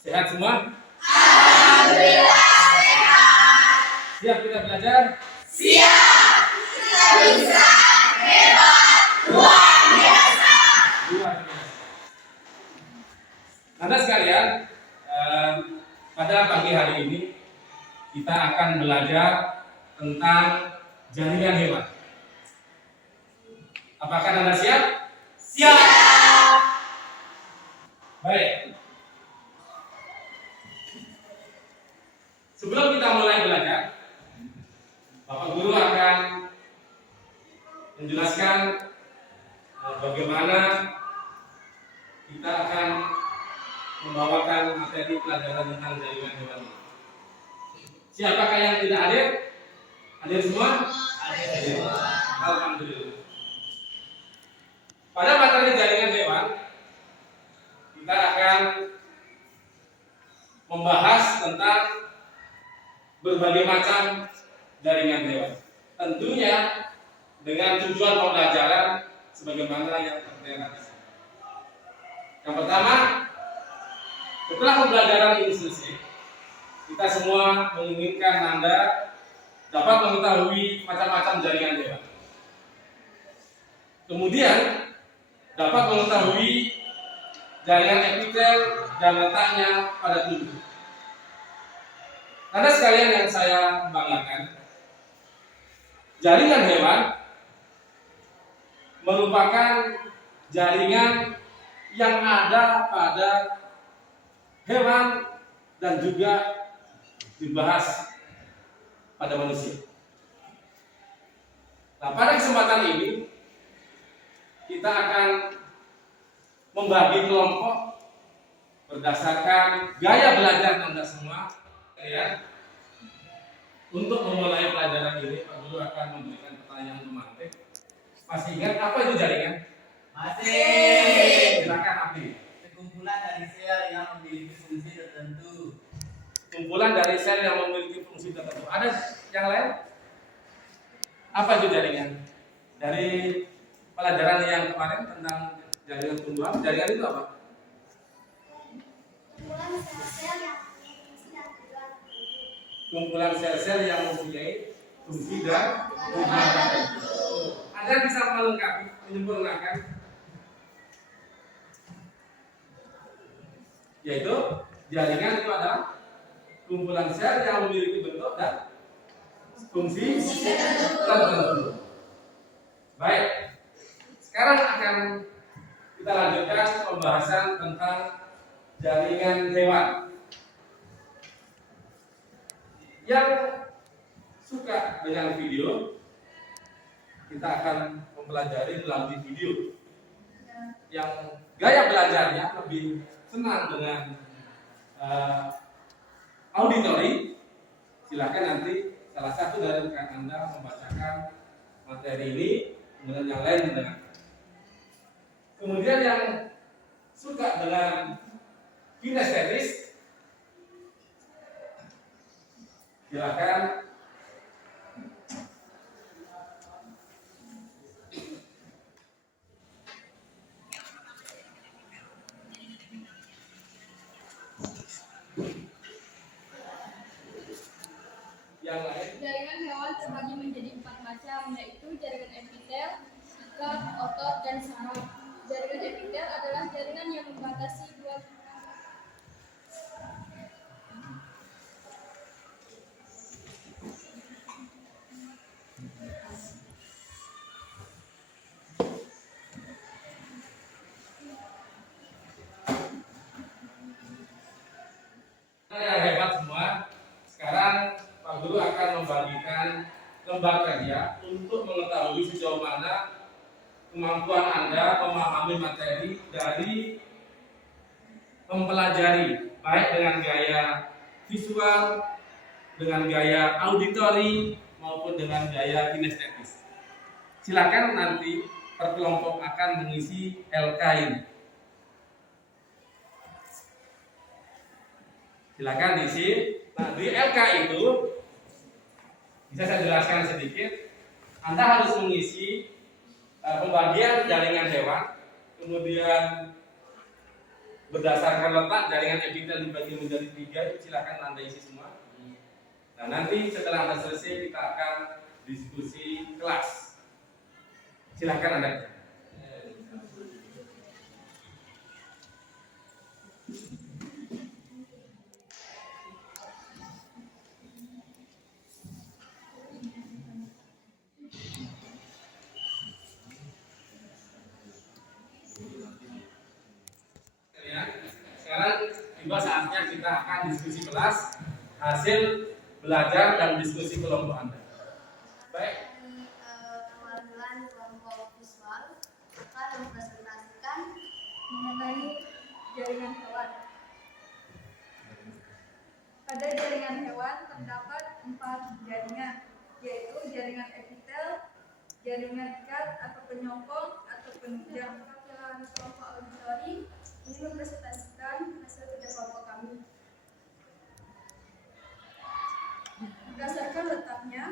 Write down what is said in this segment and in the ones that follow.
Sehat semua? Alhamdulillah sehat. Siap kita belajar? Siap. Kita bisa hebat. Luar biasa. Luar biasa. Anda sekalian, pada pagi hari ini kita akan belajar tentang jaringan hewan. Apakah Anda siap? Siap. Baik. Sebelum kita mulai belajar, Bapak Guru akan menjelaskan bagaimana kita akan membawakan materi pelajaran tentang jaringan hewan. Siapakah yang tidak hadir? Hadir semua? Hadir. Alhamdulillah. Pada materi jaringan hewan, kita akan membahas tentang berbagai macam jaringan hewan. Tentunya dengan tujuan pembelajaran sebagaimana yang tertera di sini. Yang pertama, setelah pembelajaran ini selesai, kita semua menginginkan Anda dapat mengetahui macam-macam jaringan hewan. Kemudian dapat mengetahui jaringan epitel dan letaknya pada tubuh. Anda sekalian yang saya banggakan, jaringan hewan merupakan jaringan yang ada pada hewan dan juga dibahas pada manusia. Nah, pada kesempatan ini kita akan membagi kelompok berdasarkan gaya belajar Anda semua. Ya. Untuk memulai pelajaran ini, Pak Guru akan memberikan pertanyaan otomatis. Masih ingat apa itu jaringan? Masih. Silakan Abdi. Sekumpulan dari sel yang memiliki fungsi tertentu. Kumpulan dari sel yang memiliki fungsi tertentu. Ada yang lain? Apa itu jaringan? Dari pelajaran yang kemarin tentang jaringan tumbuhan, jaringan itu apa? Kumpulan sel-sel yang mempunyai fungsi dan tujuan tertentu. Anda bisa melengkapi, menyempurnakan, yaitu jaringan itu adalah kumpulan sel yang memiliki bentuk dan fungsi tertentu. Baik, sekarang akan kita lanjutkan pembahasan tentang jaringan hewan. Yang suka dengan video, kita akan mempelajari melalui video. Yang gaya belajarnya lebih senang dengan auditori, silakan nanti salah satu dari rekan Anda membacakan materi ini, kemudian yang lain mendengarkan. Kemudian yang suka dengan kinestetis, silakan yang lain. Jaringan hewan terbagi menjadi 4 macam, yaitu jaringan epitel, ikat, otot, dan saraf. Jaringan epitel adalah jaringan yang membatasi dua yang hebat semua. Sekarang Pak Guru akan membagikan lembar kerja untuk mengetahui sejauh mana kemampuan Anda memahami materi dari mempelajari, baik dengan gaya visual, dengan gaya auditori, maupun dengan gaya kinestetis. Silakan nanti per kelompok akan mengisi LK ini. Silakan diisi. Nah, di LK itu bisa saya jelaskan sedikit. Anda harus mengisi pembagian jaringan hewan, kemudian berdasarkan letak jaringan epitel dibagi menjadi 3, silakan Anda isi semua. Nah, nanti setelah Anda selesai kita akan diskusi kelas. Silakan Anda. Sekarang tiba saatnya kita akan diskusi kelas hasil belajar dan diskusi kelompok Anda. Baik, Kewajiban kelompok visual akan mempresentasikan mengenai jaringan hewan. Pada jaringan hewan terdapat 4 jaringan, yaitu jaringan epitel, jaringan ikat atau penyokong atau penunjang. Perwakilan kelompok auditori ini mempresentasikan hasil kerja kelompok kami. Berdasarkan letaknya,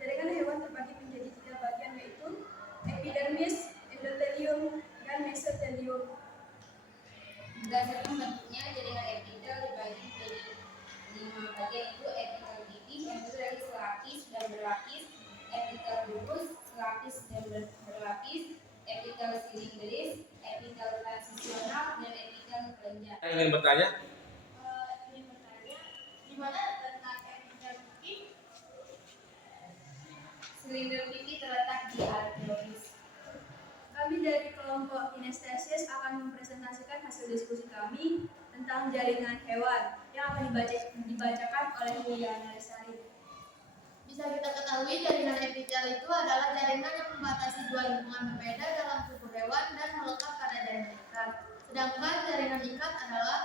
jaringan hewan terbagi menjadi 3 bagian, yaitu epidermis, endotelium, dan mesotelium. berdasarkan bentuknya jaringan epitel dibagi menjadi 5 bagian, yaitu epitel pipih yang terdiri dari selapis dan berlapis, epitel bulbus selapis dan berlapis, epitel silindris, epitel transisional, dan epitel kelenjar. saya ingin bertanya. Ini bertanya, di mana letak epitel pipih? Silinder pipih terletak di alveolus. Kami dari kelompok kinestesis akan mempresentasikan hasil diskusi kami tentang jaringan hewan yang akan dibacakan oleh Liliana Lesari. Bisa kita ketahui jaringan epitel itu adalah jaringan yang membatasi 2 lingkungan berbeda dalam tubuh hewan dan melekat pada jaringan ikat. Sedangkan jaringan ikat adalah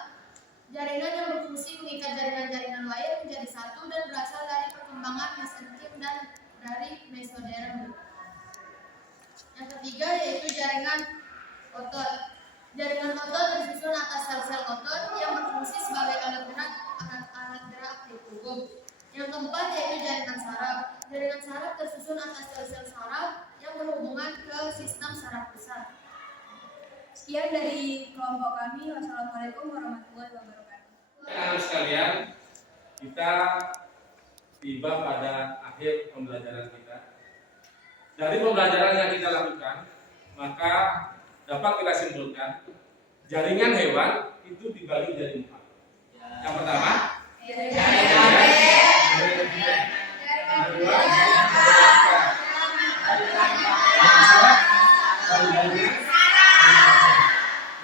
jaringan yang berfungsi mengikat jaringan-jaringan lain menjadi satu dan berasal dari perkembangan mesenkim dan dari mesoderm. Yang ketiga yaitu jaringan otot. Jaringan otot tersusun atas sel-sel otot yang berfungsi sebagai alat gerak di tubuh. Yang keempat yaitu jaringan saraf. Jaringan saraf tersusun atas sel-sel saraf yang berhubungan ke sistem saraf besar. Sekian dari kelompok kami. Wassalamualaikum warahmatullahi wabarakatuh. Anak sekalian, kita tiba pada akhir pembelajaran kita. Dari pembelajaran yang kita lakukan, maka dapat kita simpulkan jaringan hewan itu dibagi jadi 4. Yang pertama,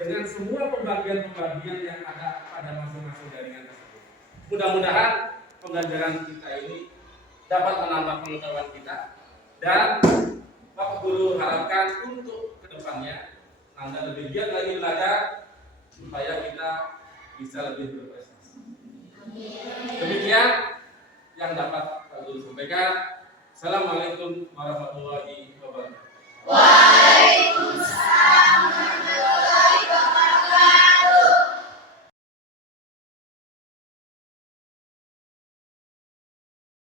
dengan semua pembagian-pembagian yang ada pada masing-masing jaringan tersebut. Mudah-mudahan pembelajaran kita ini dapat menambah pengetahuan kita dan Bapak Guru harapkan untuk kedepannya Anda lebih giat lagi belajar supaya kita bisa lebih berprestasi. Demikian yang dapat Pak Guru sampaikan. Assalamualaikum warahmatullahi wabarakatuh.